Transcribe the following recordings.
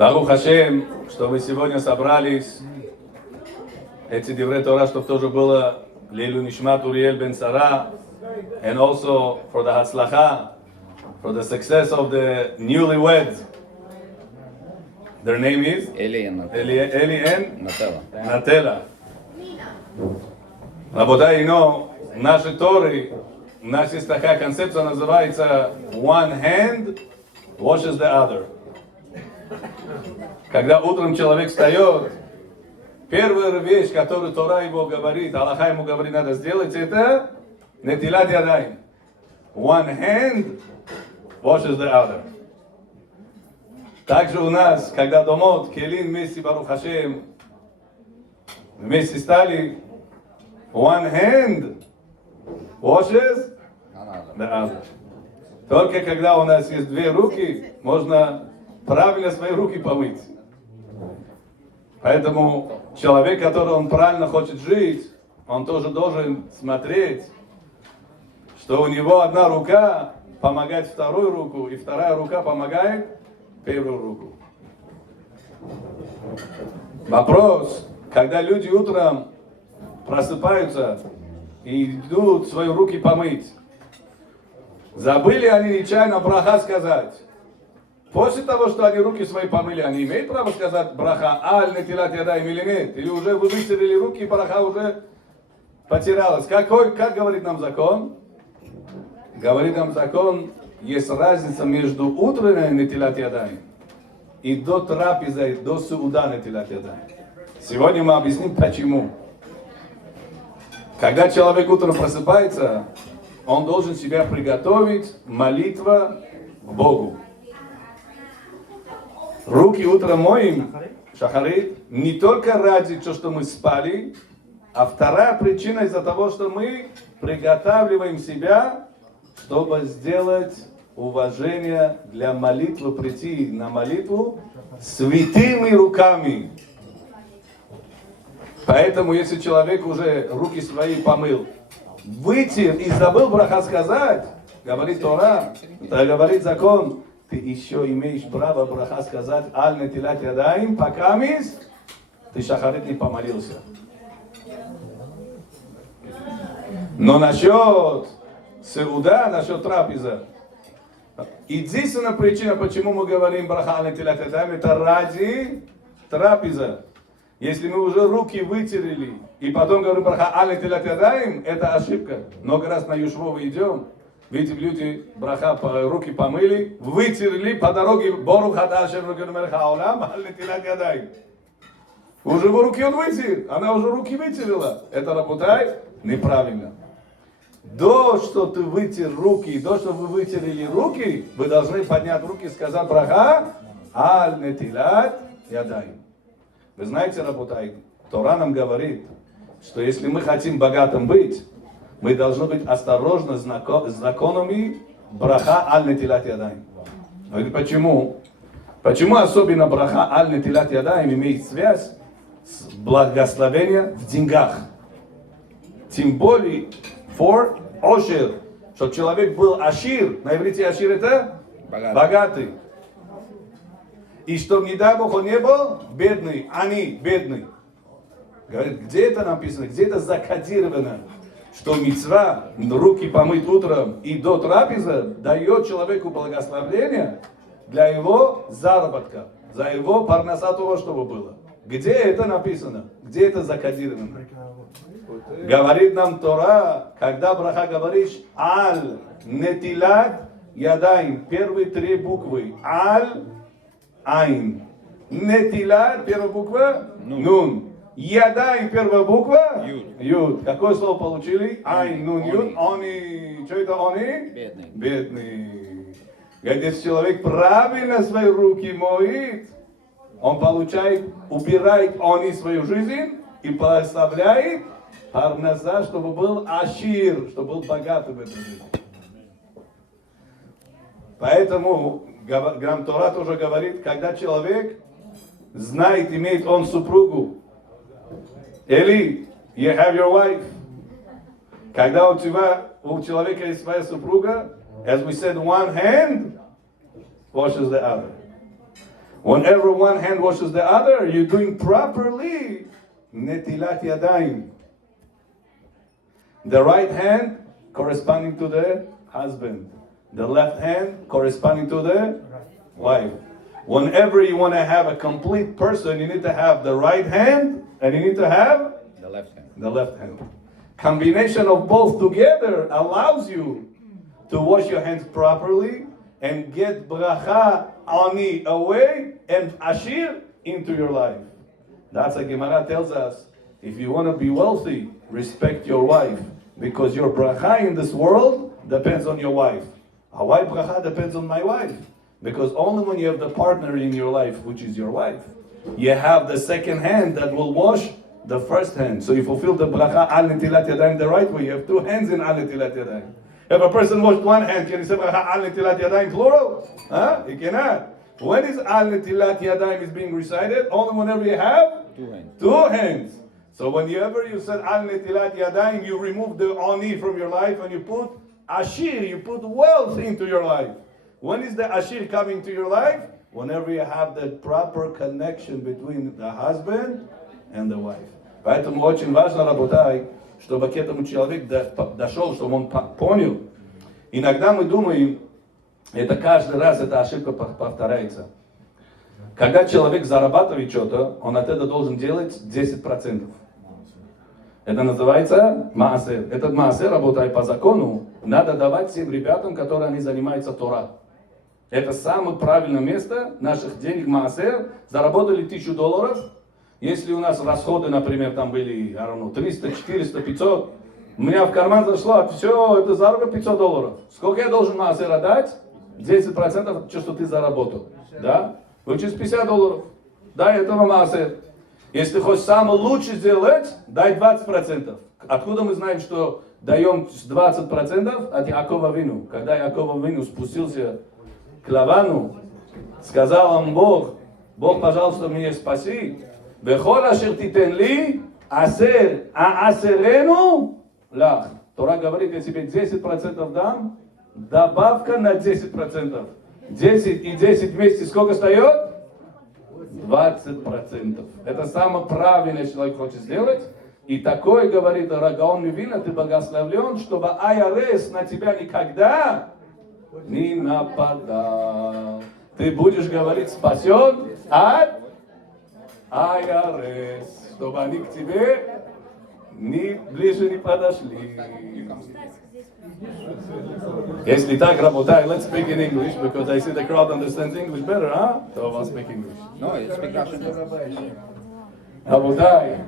Барух Хашем, что вы сегодня собрались. Эти диврей Тора, чтобы тоже было Лейлу Нишмат Уриэль бен Сара, and also for the Hatzlacha, for the success of the newlyweds. Their name is? Eli and Natela. Работай, но наши Торы, у нас есть такая концепция, называется one hand washes the other. Когда утром человек встает, первая вещь, которую Тора его говорит, Аллаха ему говорит, надо сделать, это нетилат ядайм. One hand washes the other. Также у нас, когда домот, Келин вместе, Барух Хашем, вместе стали, one hand washes the other. Только когда у нас есть две руки, можно правильно свои руки помыть. Поэтому человек, который он правильно хочет жить, он тоже должен смотреть, что у него одна рука помогает вторую руку, и вторая рука помогает первую руку. Вопрос, когда люди утром просыпаются и идут свои руки помыть, забыли они нечаянно браха сказать. После того, что они руки свои помыли, они имеют право сказать браха аль нетилат ядайм или нет? Или уже вы вытерли руки, и браха уже потерялась? Как говорит нам закон? Говорит нам закон, есть разница между утренней нетилат ядайм и до трапезы, до сеуда нетилат ядайм. Сегодня мы объясним почему. Когда человек утром просыпается, он должен себя приготовить, молитва к Богу. Руки утром моем, шахарит, не только ради того, что мы спали, а вторая причина из-за того, что мы приготавливаем себя, чтобы сделать уважение для молитвы, прийти на молитву святыми руками. Поэтому, если человек уже руки свои помыл, вытер и забыл браха сказать, говорит Тора, говорит закон, ты еще имеешь право браха сказать аль нетилат ядайм, пока ты шахарит не помолился. Но насчет сеуда, насчет трапеза, единственная причина, почему мы говорим браха аль нетилат ядайм, это ради трапеза. Если мы уже руки вытерли и потом говорим браха аль нетилат ядайм, это ошибка. Много раз на Юшву идем. Видите, люди браха руки помыли, вытерли по дороге Борух Хадашем Хаулам, аль нетилат ядайм. Уже руки он вытер, она уже руки вытерла. Это работает неправильно. До что ты вытер руки, до что вы вытерли руки, вы должны поднять руки и сказать браха аль нетилат ядайм. Вы знаете, работает, Тора нам говорит, что если мы хотим богатым быть, мы должны быть осторожны с законами браха аль нетилат ядайм. Почему? Почему особенно браха аль нетилат ядайм имеет связь с благословением в деньгах? Тем более for ошир, чтобы человек был ашир. На иврите ашир это богатый. И чтобы, не дай Бог, он не был бедный, они бедный. Говорит, где это написано, где это закодировано, что мицва, руки помыть утром и до трапезы дает человеку благословение для его заработка, за его парноса того, чтобы было. Где это написано? Где это закодировано? Говорит нам Тора, когда браха говоришь аль нетилат ядайм, первые три буквы, аль, айн. Нетилат, первая буква, нун. Ядайм, первая буква, юд. Какое слово получили? Айн, нун, юд. Они, что это они? Бедный. Бедный. Если человек правильно свои руки моет, он получает, убирает они свою жизнь и поставляет парноса, чтобы был ашир, чтобы был богатый в этой жизни. Поэтому Грам Тора тоже говорит, когда человек знает, имеет он супругу, или you have your wife, когда у человека есть своя супруга, as we said, one hand washes the other. Whenever one hand washes the other, you're doing properly netilat yadayim. The right hand corresponding to the husband. The left hand corresponding to the wife. Whenever you want to have a complete person, you need to have the right hand and you need to have the left hand. Combination of both together allows you to wash your hands properly and get bracha, ani away and ashir into your life. That's what Gemara tells us. If you want to be wealthy, respect your wife. Because your bracha in this world depends on your wife. Our bracha depends on my wife. Because only when you have the partner in your life, which is your wife, you have the second hand that will wash the first hand. So you fulfill the bracha al netilat yadayim the right way. You have two hands in al netilat yadayim. If a person washed one hand, can you say bracha al netilat yadayim plural? Huh? You cannot. When is al netilat yadayim is being recited? Only whenever you have two hands. So whenever you said al netilat yadayim, you remove the ani from your life and you put ashir, you put wealth into your life. When is the ashir coming to your life? Whenever you have the proper connection between the husband and the wife. Поэтому очень важно, работай, чтобы к этому человек дошел, чтобы он понял. Иногда мы думаем, это каждый раз эта ошибка повторяется. Когда человек зарабатывает что-то, он от этого должен делать 10%. Это называется маасер. Этот маасер, работая по закону, надо давать всем ребятам, которые они занимаются Тора. Это самое правильное место наших денег маасер. Заработали $1000. Если у нас расходы, например, там были, 300, 400, 500, у меня в карман зашло, все, это заработал $500. Сколько я должен маасера дать? 10% что ты заработал. Да? Получишь $50. Дай этого маасер. Если хочешь самое лучшее сделать, дай 20%. Откуда мы знаем, что даем 20% от Якова Вину? Когда Якова Вину спустился к Лавану, сказал ему Бог, пожалуйста, меня спаси. Бехол ашер титен ли, асер, асерену лах. Тора говорит, я тебе 10% дам, добавка на 10%. 10 и 10 вместе сколько встает? 20%. Это самое правильное, что человек хочет сделать. И такое, говорит Рагаон Мивина, ты благословлен, чтобы IRS на тебя никогда не нападал. Ты будешь говорить спасен от IRS, чтобы они к тебе ближе не подошли. Если так, работай, let's speak in English, because I see the crowd understands English better, huh? So I'll speak English. No, you speak Russian. Работай.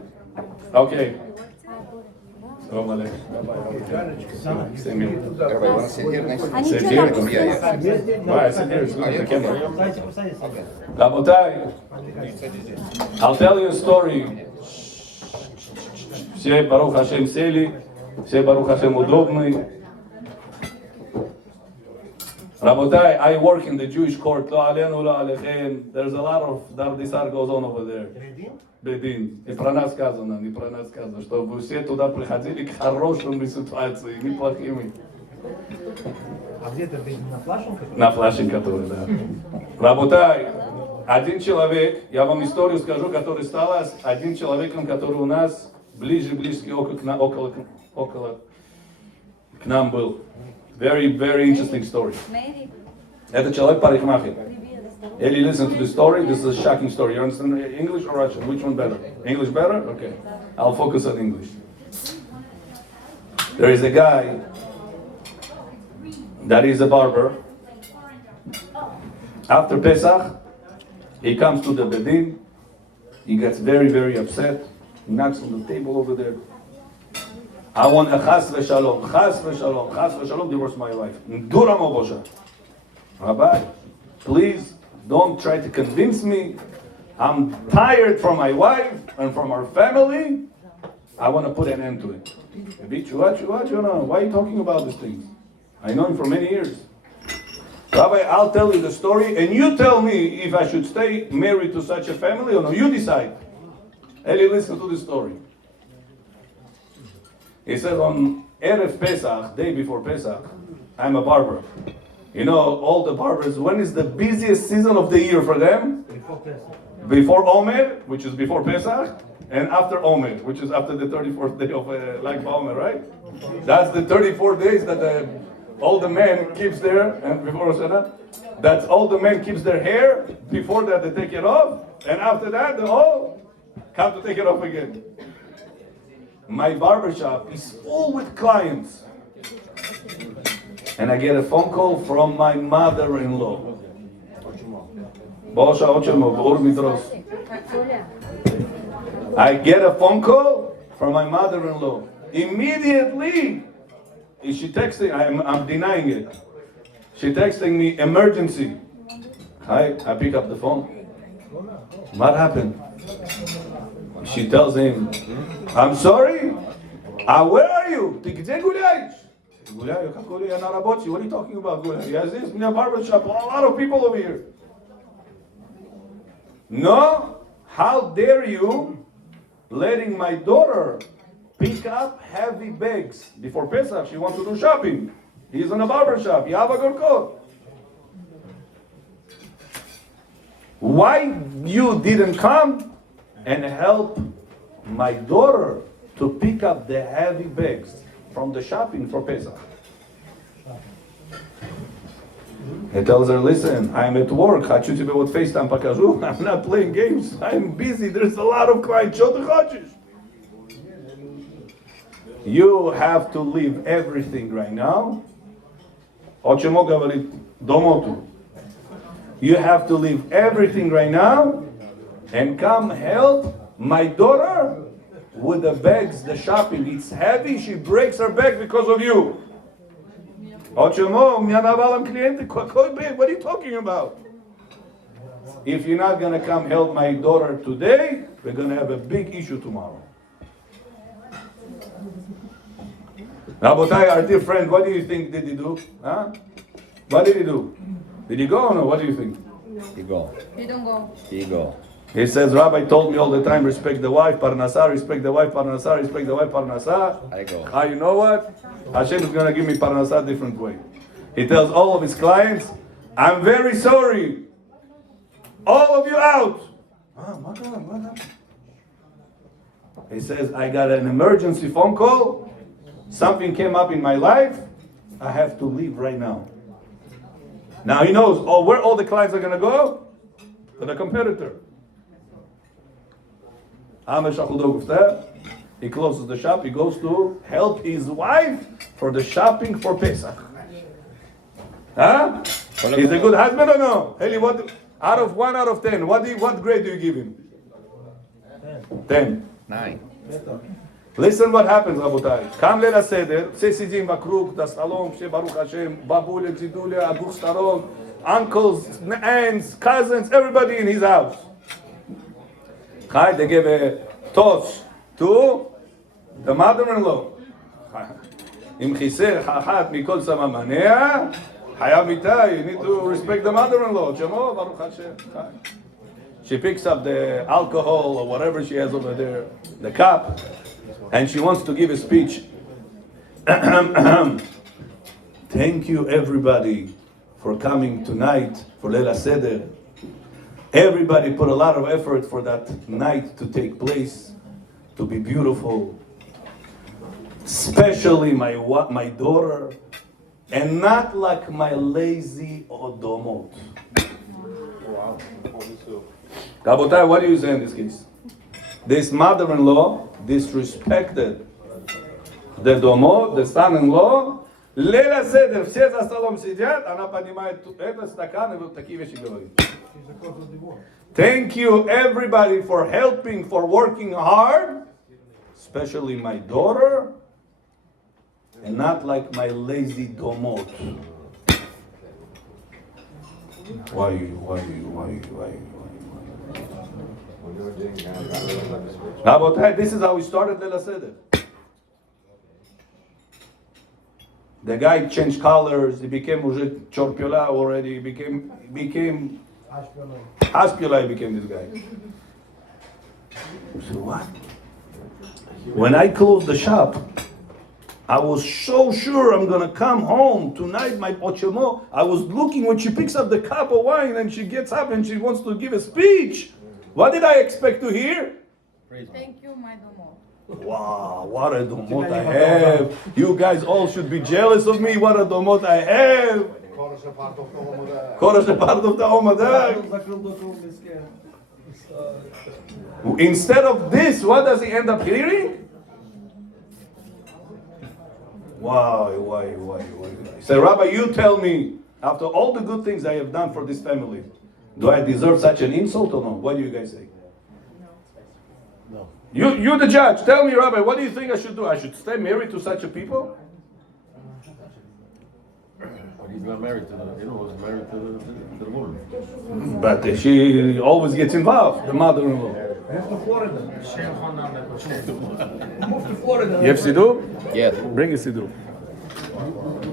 Okay. Салам алейкум. Everybody want to sit here next to Sit here? Why, sit here, it's good for the camera. Работай. I'll tell you a story. Все, Барух Хашем, сели. Все, Барух Хашем, удобные. Rabotai, I work in the Jewish court. There's a lot of dardisar goes on over there. Бедин. И про нас сказано, не про нас сказано, чтобы все туда приходили к хорошим ситуации, неплохими. А где это на Флашинг? На Флашинг, который, да. Работай, один человек, я вам историю скажу, который стал один человеком, который у нас ближе около к нам был. Very, very interesting story. Это человек парикмахер. Eli, listen to the story. This is a shocking story. You understand English or Russian? Which one better? English better? Okay. I'll focus on English. There is a guy that is a barber. After Pesach, he comes to the Bedin. He gets very, very upset. He knocks on the table over there. I want a chas v'shalom, chas v'shalom, chas v'shalom, divorce my wife. Duram o Moshe. Rabbi, please don't try to convince me. I'm tired from my wife and from our family. I want to put an end to it. Why are you talking about these things? I know him for many years. Rabbi, I'll tell you the story and you tell me if I should stay married to such a family or no. You decide. Eli, listen to the story. He said on Erev Pesach, day before Pesach, I'm a barber. You know, all the barbers, when is the busiest season of the year for them? before Pesach. Before Omer, which is before Pesach, and after Omer, which is after the 34th day of Lag BaOmer, right? That's the 34 days that all the men keeps there, and before Rosh Hashanah, that's all the men keeps their hair. Before that, they take it off, and after that, they all come to take it off again. My barbershop is full with clients, and I get a phone call from my mother-in-law. I get a phone call from my mother-in-law. Immediately, she texting. I'm denying it. She texting me emergency. I pick up the phone. What happened? She tells him, I'm sorry. Where are you? What are you talking about? Yes, this in a barber shop. A lot of people over here. No, how dare you letting my daughter pick up heavy bags before Pesach? She wants to do shopping. He's in a barber shop. You have a good coat. Why you didn't come and help my daughter to pick up the heavy bags from the shopping for Pesach? He tells her, listen, I'm at work. Хочу тебе вот FaceTime покажу. I'm not playing games. I'm busy. There's a lot of clients. Что ты хочешь? You have to leave everything right now. О чему говорит Домоту? You have to leave everything right now and come help my daughter with the bags, the shopping. It's heavy. She breaks her back because of you. What are you talking about? If you're not going to come help my daughter today, we're going to have a big issue tomorrow. Rabotai, our dear friend, what do you think did he do? Huh? What did he do? Did he go or no? What do you think? He go. He don't go. He go. He says, Rabbi told me all the time, respect the wife, parnasa, respect the wife, parnasa, respect the wife, parnasa. I go. You know what? Hashem is going to give me parnasa different way. He tells all of his clients, I'm very sorry. All of you out. What happened? He says, I got an emergency phone call. Something came up in my life. I have to leave right now. Now he knows where all the clients are going to go? To the competitor. He closes the shop. He goes to help his wife for the shopping for Pesach. Huh? He's a good husband or no? Eli, what out of 1 out of 10? What grade do you give him? 10. 9. Listen what happens, רבותיי. קם ליל הסדר, סידים בקרוק, דסלום, שברוך השם, בבולה, ג'ידולה, אבוך שטרון, uncles, aunts, cousins, everybody in his house. They give a toast to the mother-in-law. אם חיסר אחת מכל סממניה, חייב איתה, you need to respect the mother-in-law. שמו, ברוך השם. She picks up the alcohol or whatever she has over there, the cup, and she wants to give a speech. Thank you everybody for coming tonight for Leila Seder. Everybody put a lot of effort for that night to take place, to be beautiful. Especially my daughter, and not like my lazy odomot. Wow. Rabotai, what do you say in this case? This mother-in-law disrespected the domot, the son-in-law. Леля Седер, все за столом сидят, она поднимает этот стакан и вот такие вещи говорит. Thank you everybody for helping, for working hard, especially my daughter, and not like my lazy domot. Why? Rabotai, this is how we started Leila Seder. The guy changed colors. He became уже Chorpiola already. He became Haspiola. He became this guy. So what? When I closed the shop, I was so sure I'm gonna come home tonight, my Ochemo. I was looking when she picks up the cup of wine and she gets up and she wants to give a speech. What did I expect to hear? Thank you, my domo. Wow, what a domot I have. You guys all should be jealous of me. What a domot I have. Chorus a part of the Omoda. Chorus a part of the Omadag. Instead of this, what does he end up hearing? Why? Say, Rabbi, you tell me, after all the good things I have done for this family, do I deserve such an insult or no? What do you guys say? No. You're the judge. Tell me, Rabbi, what do you think I should do? I should stay married to such a people? But he's not married to the, was married to the woman. But she always gets involved, the mother-in-law. Move to Florida. Move to Florida. You have siddur? Yes. Bring a siddur.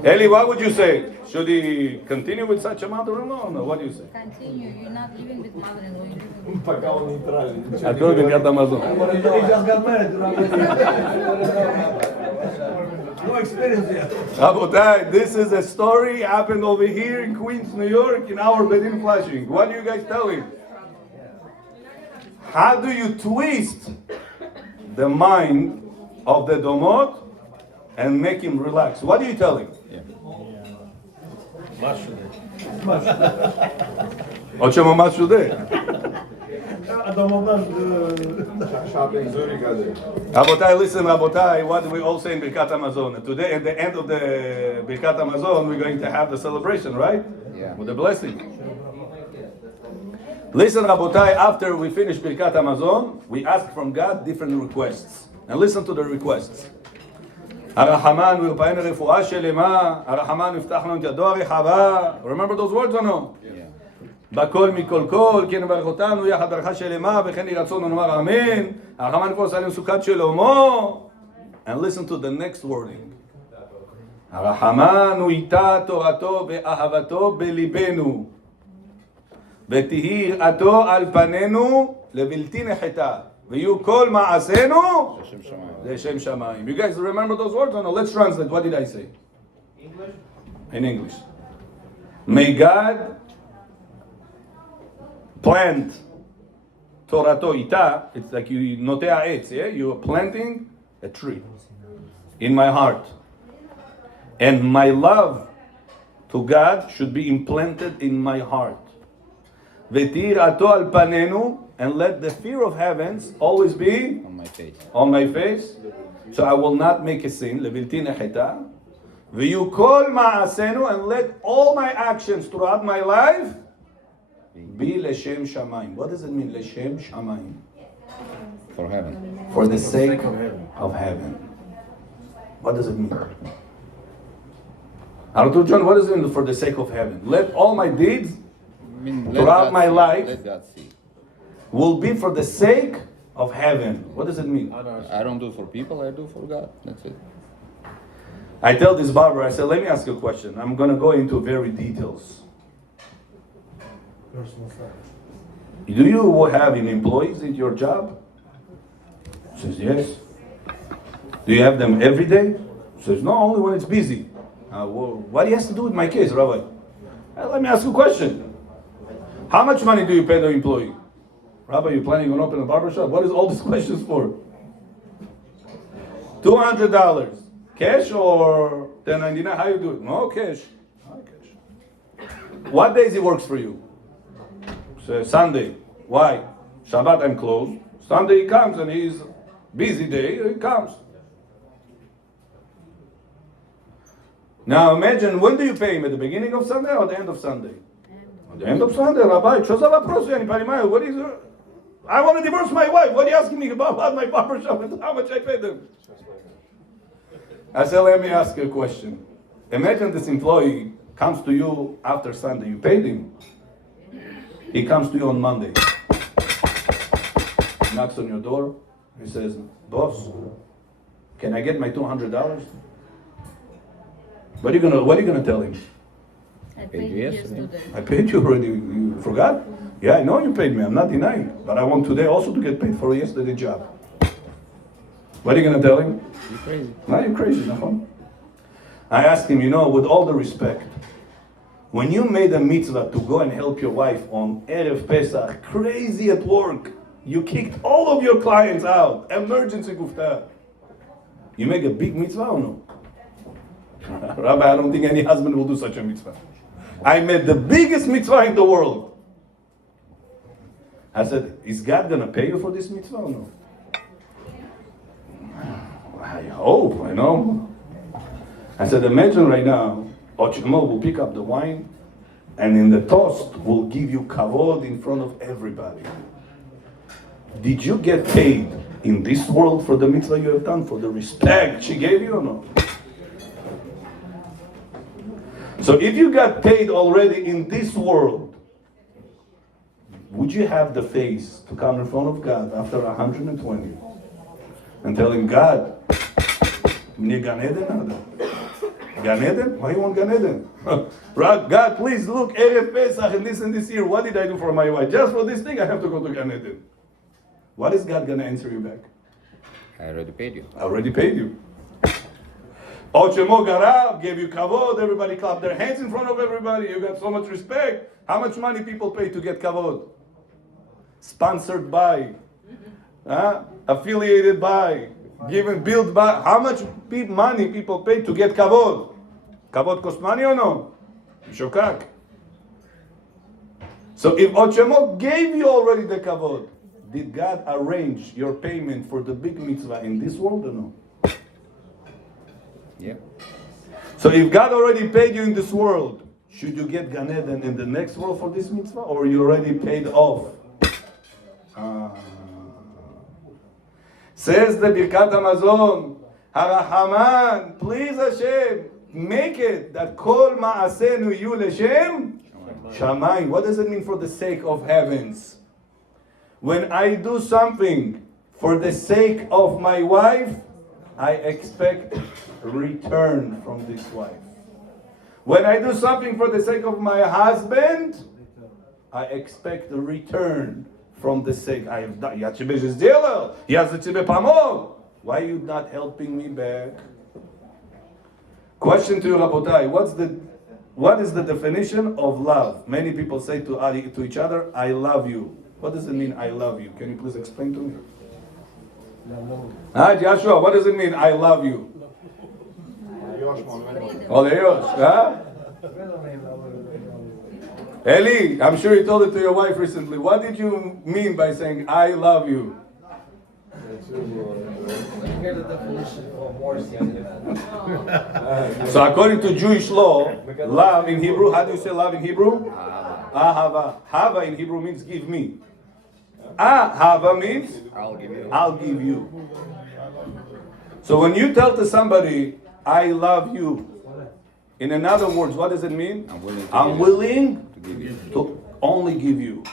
Eli, what would you say? Should he continue with such a mother-in-law or no? What do you say? Continue. You're not living with mother-in-law. You're living with Acolo Birkat Hamazon. He just got married. No experience yet. Rabotai, this is a story happened over here in Queens, New York, in our Bedin Flushing. What do you guys tell him? How do you twist the mind of the domot and make him relax? What do you tell him? עוד שממש יודע. Shopping Zurich. Rabotai, listen, Rabotai, what do we all say in Birkat Hamazon? Today, at the end of the Birkat Hamazon, we're going to have the celebration, right? Yeah. With the blessing. Listen, Rabotai, after we finish Birkat Hamazon, we ask from God different requests. And listen to the requests. הרחמן וירפאנו רפואה שלמה, הרחמן יפתח לנו את ידו הרחבה. Remember those words or no? בכל מכל כל, כן יברך אותנו, יחד ברכה שלמה, וכן יהי רצון ונאמר אמן. הרחמן יפרוס עלינו סוכת שלמה. And listen to the next wording. הרחמן הוא איתה תורתו ואהבתו בליבנו. ותהי יראתו על פנינו לבלתי נחתה. ויהיו כל מעשינו לשם שמיים. You guys remember those words or no? Let's translate. What did I say? English? In English. May God plant Torato ita. It's like you notea etz, yeah? You are planting a tree in my heart. And my love to God should be implanted in my heart. V'tirato al panenu, and let the fear of heavens always be On my face. on my face, so I will not make a sin. Levilti necheta. V'yukol ma'asenu, and let all my actions throughout my life be leshem shamayim. What does it mean, leshem shamayim? For heaven. For the sake of heaven. What does it mean? Arthur John, what does it mean for the sake of heaven? Let all my deeds I mean, let throughout God my see. life Let God see. will be for the sake of heaven. What does it mean? I don't do it for people, I do it for God. That's it. I tell this barber, I said, let me ask you a question. I'm going to go into very details. Personal stuff. Do you have any employees in your job? He says, yes. Do you have them every day? He says, no, only when it's busy. Well, what do you have to do with my case, Rabbi? Let me ask you a question. How much money do you pay the employee? Rabbi, you planning on opening a barbershop? What is all these questions for? $200. Cash or 1099? How you do it? No cash. No cash. What days he works for you? So Sunday. Why? Shabbat I'm closed. Sunday he comes and he's busy day. He comes. Now imagine, when do you pay him? At the beginning of Sunday or the end of Sunday? At the end of Sunday, Rabbi. What is it? I want to divorce my wife. What are you asking me about my barbershop and how much I pay them? I said, let me ask you a question. Imagine this employee comes to you after Sunday. You paid him. He comes to you on Monday. Knocks on your door. He says, boss, can I get my $200? What are you gonna tell him? I Paid paid you yesterday. yesterday. I paid you already. You forgot? Yeah, I know you paid me. I'm not denying. But I want today also to get paid for yesterday's job. What are you gonna tell him? You crazy. Now you're crazy, no? I asked him, with all the respect, when you made a mitzvah to go and help your wife on Erev Pesach, crazy at work, you kicked all of your clients out, emergency gufta. You make a big mitzvah or no? Rabbi, I don't think any husband will do such a mitzvah. I made the biggest mitzvah in the world. I said, is God going to pay you for this mitzvah or no? I hope, I said, imagine right now, Ochmo will pick up the wine and in the toast will give you kavod in front of everybody. Did you get paid in this world for the mitzvah you have done, for the respect she gave you or no? So if you got paid already in this world, would you have the face to come in front of God after 120 and tell him, God, me Gan Eden? Gan Eden? Why you want Gan Eden? God, please look, Erev Pesach and this year, what did I do for my wife? Just for this thing, I have to go to Gan Eden. What is God going to answer you back? I already paid you. I already paid you. Ochemo Garab gave you kavod, everybody clapped their hands in front of everybody, you got so much respect. How much money people pay to get kavod? Sponsored by, affiliated by, given, built by. How much money people pay to get kavod? Kavod cost money or no? Shokak. So if Ochemo gave you already the kavod, did God arrange your payment for the big mitzvah in this world or no? Yeah. So if God already paid you in this world, should you get Gan Eden in the next world for this mitzvah, or you already paid off? Says the Birkat Hamazon, Harahaman, please Hashem, make it that Kol Ma'asenu Yu Leshem Shamayim. What does it mean for the sake of heavens? When I do something for the sake of my wife, I expect return from this wife. When I do something for the sake of my husband, I expect a return from the sake. I have done. Why are you not helping me back? Question to you, Rabotai. What is the definition of love? Many people say to each other, I love you. What does it mean, I love you? Can you please explain to me? Joshua, what does it mean, I love you? Eli, I'm sure you told it to your wife recently. What did you mean by saying, I love you? Here's the definition for mercy. So according to Jewish law, love in Hebrew, how do you say love in Hebrew? Ahava. Hava in Hebrew means give me. Ahava means I'll give you. So when you tell to somebody, I love you, in other words, what does it mean? I'm willing to only give you.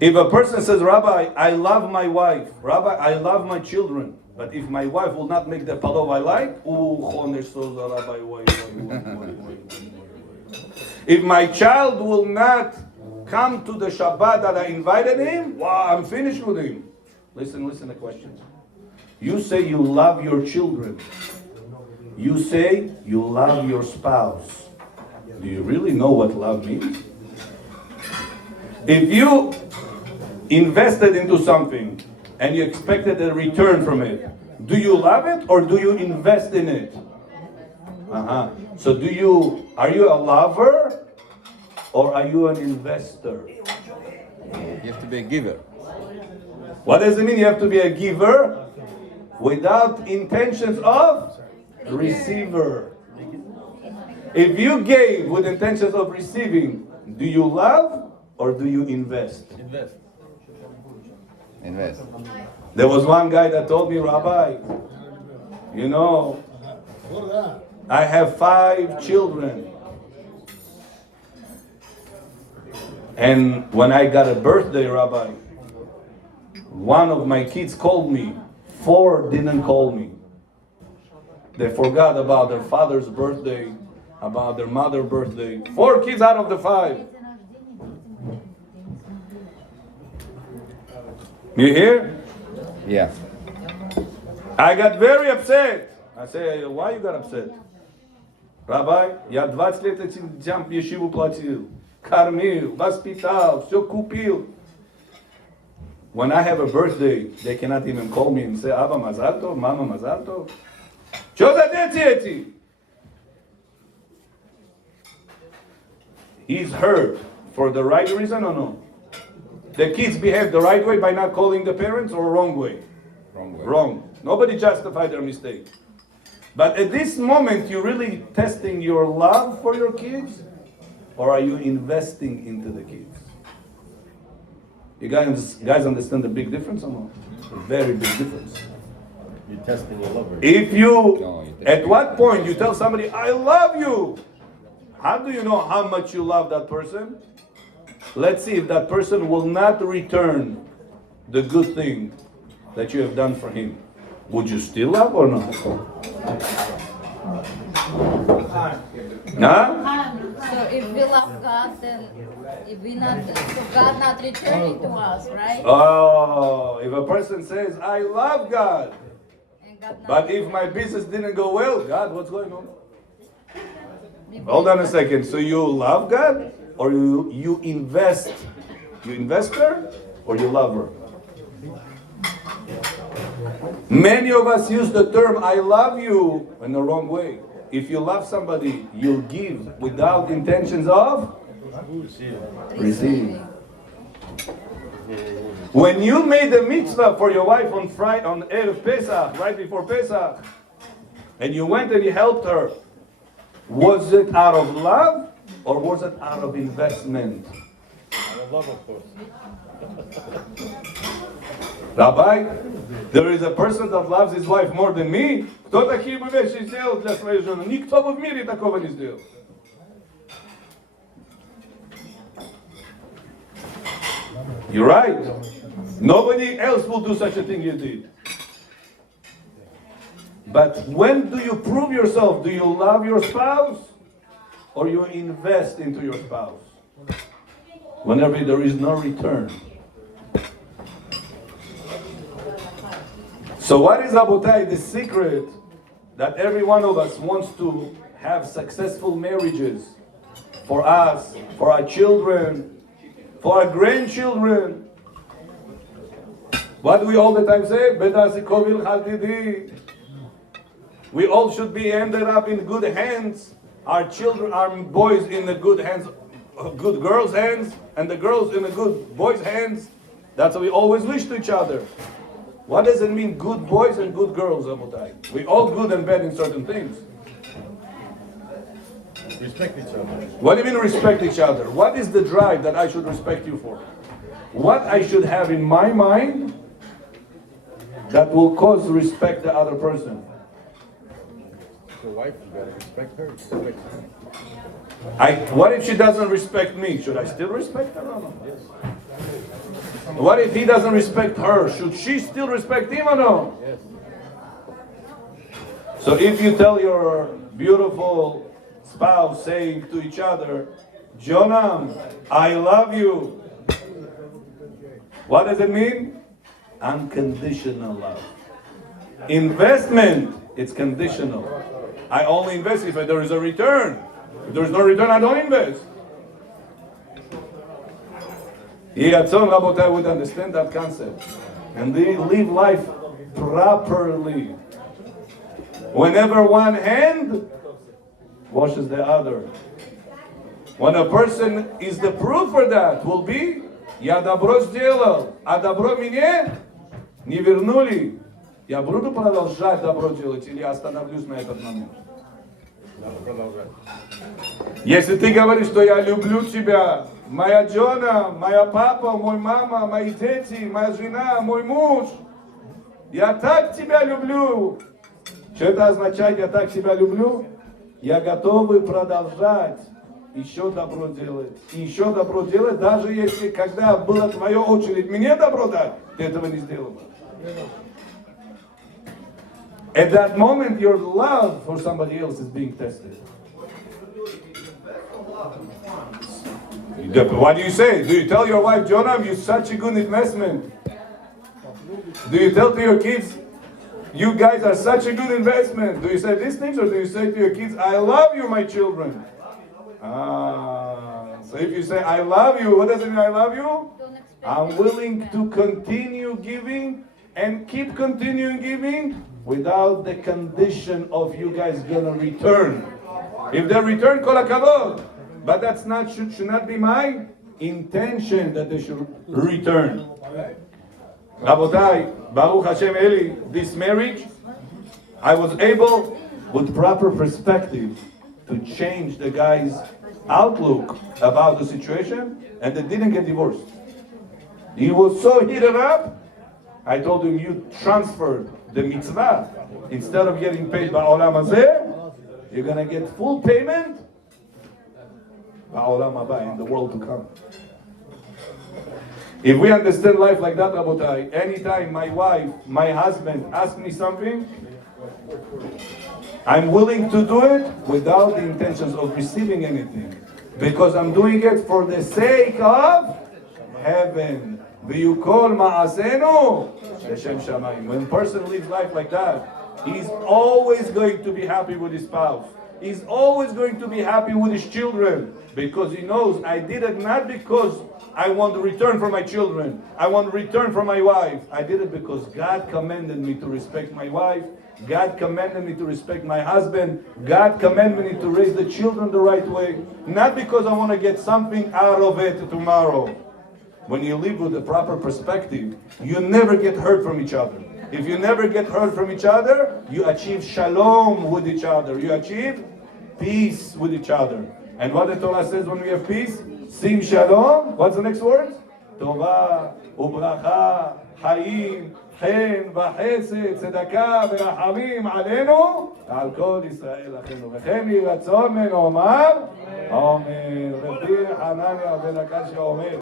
If a person says, Rabbi, I love my wife, Rabbi, I love my children, but if my wife will not make the palov I like, if my child will not come to the Shabbat that I invited him, wow, I'm finished with him. Listen to the question. You say you love your children. You say you love your spouse. Do you really know what love means? If you invested into something and you expected a return from it, do you love it or do you invest in it? So are you a lover or are you an investor? You have to be a giver. What does it mean you have to be a giver without intentions of receiver? If you gave with intentions of receiving, do you love or do you invest? Invest. There was one guy that told me, Rabbi, I have 5 children. And when I got a birthday, Rabbi, one of my kids called me. 4 didn't call me. They forgot about their father's birthday, about their mother's birthday. 4 kids out of the 5. You hear? Yeah. I got very upset. I say, why you got upset? Rabbi, я 20 лет этим детям ешиву платил, кормил, воспитал, все купил. When I have a birthday, they cannot even call me and say, Abba Mazal Tov, Mama Mazal Tov. Что за дети эти? He's hurt for the right reason or no? The kids behave the right way by not calling the parents or wrong way? Wrong way. Wrong. Nobody justified their mistake. But at this moment, you're really testing your love for your kids, or are you investing into the kids? You guys understand the big difference or no? A very big difference. You're testing your lover. If you, No, you at what point you tell somebody, I love you, how do you know how much you love that person? Let's see if that person will not return the good thing that you have done for him. Would you still love or not? Huh? So if we love God, then if we not, so God not returning to us, right? Oh, if a person says, I love God, And God not but if my business didn't go well, God, what's going on? We Hold on a believe second. So you love God or you invest? You invest her or you love her? Many of us use the term I love you in the wrong way. If you love somebody, you'll give without intentions of receive. receiving. When you made a mitzvah for your wife on Friday, on Erev Pesach, right before Pesach, and you went and you helped her, was it out of love or was it out of investment? Out of love, of course. Rabbi, there is a person that loves his wife more than me. Кто такие бы вещи сделал для своей жены? Никто бы в мире такого не сделал. You're right. Nobody else will do such a thing you did. But when do you prove yourself? Do you love your spouse or you invest into your spouse? Whenever there is no return. So what is, Abotai, the secret that every one of us wants to have successful marriages for us, for our children, for our grandchildren? What do we all the time say? We all should be ended up in good hands. Our children, our boys in the good hands, good girls' hands, and the girls in the good boys' hands. That's what we always wish to each other. What does it mean, good boys and good girls, Abotai? We all good and bad in certain things. Respect each other. What do you mean respect each other? What is the drive that I should respect you for? What I should have in my mind that will cause respect the other person? Your wife, you gotta respect her. Respect her. What if she doesn't respect me? Should I still respect her or no? What if he doesn't respect her? Should she still respect him or no? Yes. So if you tell your beautiful spouse saying to each other, Jonam, I love you. What does it mean? Unconditional love. Investment, it's conditional. I only invest if there is a return. If there is no return, I don't invest. Yiratzon Rabotai would understand that concept. And they live life properly. Whenever one hand washes the other. When a person is the proof for that, will be Я добро сделал, а добро мне не вернули. Я буду продолжать добро делать или остановлюсь на этот момент? Надо продолжать. Если ты говоришь, что я люблю тебя, моя Джона, моя папа, мой мама, мои дети, моя жена, мой муж, я так тебя люблю. Что это означает, я так тебя люблю? Я готов продолжать еще добро делать. И еще добро делать, даже если, когда была твоя очередь мне добро дать, ты этого не сделал. At that moment, your love for somebody else is being tested. What do you say? Do you tell your wife, Jonah, you're such a good investment? Do you tell to your kids, You guys are such a good investment. Do you say these things, or do you say to your kids, I love you, my children? So if you say, I love you, what does it mean, I love you? Don't expect I'm willing to continue giving and keep continuing giving without the condition of you guys gonna return. If they return, kol hakavod. But that's not should not be my intention that they should return. Rabotai, Baruch Hashem Eli, this marriage, I was able, with proper perspective, to change the guy's outlook about the situation, and they didn't get divorced. He was so heated up, I told him, you transferred the mitzvah. Instead of getting paid by Olam Hazeh, you're going to get full payment by Olam Haba, in the world to come. If we understand life like that, Rabotai, anytime my wife, my husband ask me something, I'm willing to do it without the intentions of receiving anything. Because I'm doing it for the sake of heaven. V'yukol ma'asenu l'shem shamayim. When a person lives life like that, he's always going to be happy with his spouse. He's always going to be happy with his children. Because he knows, I did it not because I want to return for my children. I want to return for my wife. I did it because God commanded me to respect my wife. God commanded me to respect my husband. God commanded me to raise the children the right way. Not because I want to get something out of it tomorrow. When you live with the proper perspective, you never get hurt from each other. If you never get hurt from each other, you achieve shalom with each other. You achieve peace with each other. And what the Torah says when we have peace? Sim shalom. What's the next word? Tova, ubracha, חיים, חן וחסד, צדקה ורחמים עלינו ועל כל ישראל אחינו. וכן יהי רצון ונאמר, אמן. רבי חנניה בן הקשיא אומר